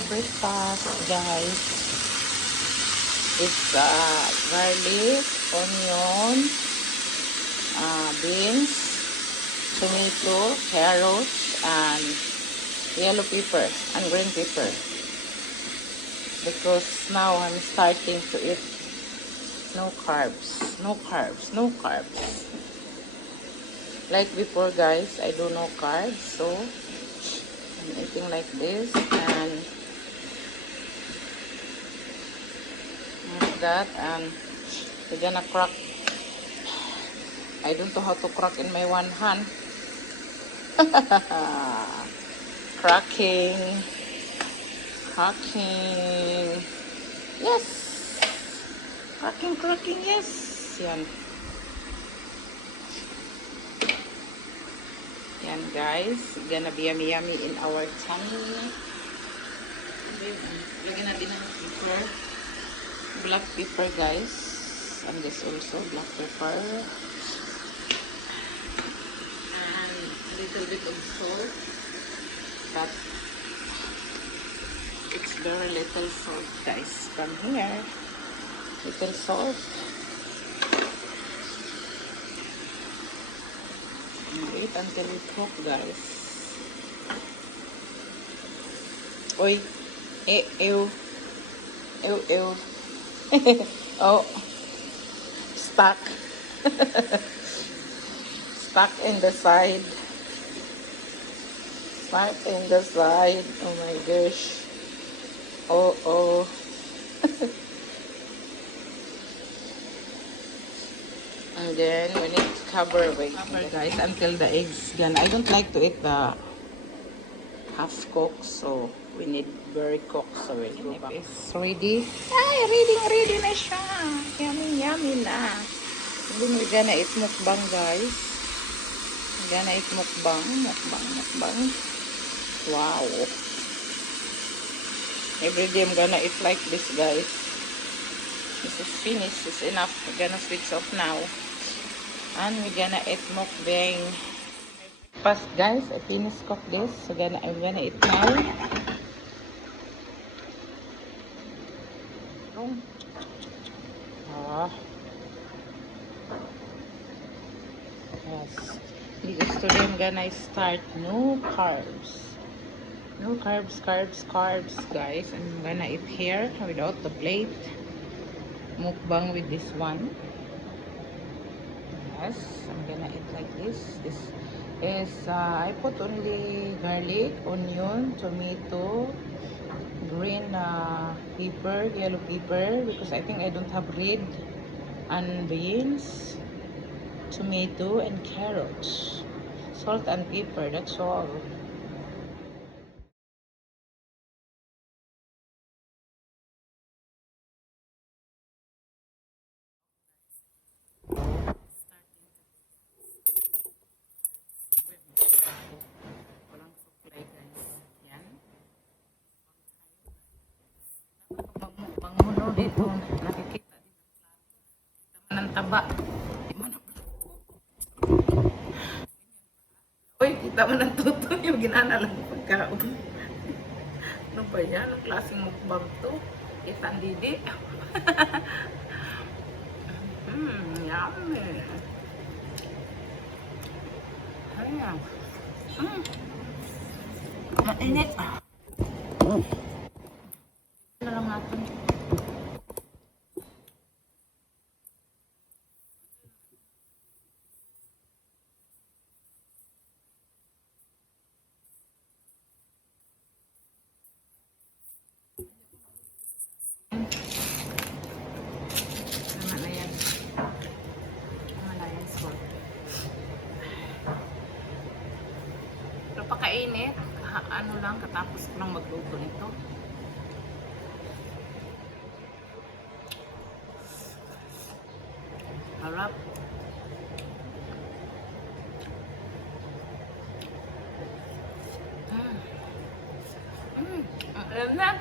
my breakfast, guys. It's garlic, onion, beans, tomato, carrots, and yellow pepper and green pepper. Because now I'm starting to eat no carbs, no carbs, no carbs. Like before, guys, I do no carbs, so I'm eating like this, and like that, and we're gonna crack. I don't know how to crack in my one hand. Cracking, cracking. Yes, cracking, cracking. Yes, yan. Yan, guys, gonna be yummy yummy in our tummy. Lagyan natin ng pepper, black pepper, guys, and this also black pepper, and a little bit of salt, but it's very little salt, guys. From here, little salt. Wait until it cook, guys. Oy, ew, ew, ew. Oh, stuck. Stuck in the side. Stuck in the side. Oh my gosh. Oh, oh. And then we need to cover guys, until the eggs gone. I don't like to eat the half cooked, so we need very cooked. So it's ready. Ay, ready na siya. Yummy, yummy na. And then we're gonna eat mukbang, guys. We're gonna eat mukbang. Wow. Every day I'm gonna eat like this, guys. This is finished. It's enough. We're gonna switch off now. And we're gonna eat mukbang. First, guys, I finished cook this. So I'm gonna eat now. Ah. Yes. Because today I'm gonna start no carbs. No carbs, guys. I'm gonna eat here without the plate. Mukbang with this one. Yes, I'm gonna eat like this. This is I put only garlic, onion, tomato, green pepper, yellow pepper, because I think I don't have red, and beans, tomato, and carrots, salt and pepper. That's all. Walang suklay, guys. Yan. Pag muno dito, nakikita dito ng taba. Uy, kita mo ng tuto yung ginana lang yung pagkaon. Ano ba yan? Ang klaseng mukbang to? Kita ang didi. Yummy. Ayan. Mainit. Na lang natin. Tama na yan. Tama na yan. Pero pakainit. Ano lang, katapos ko lang magluto nito. Harap. Alam na.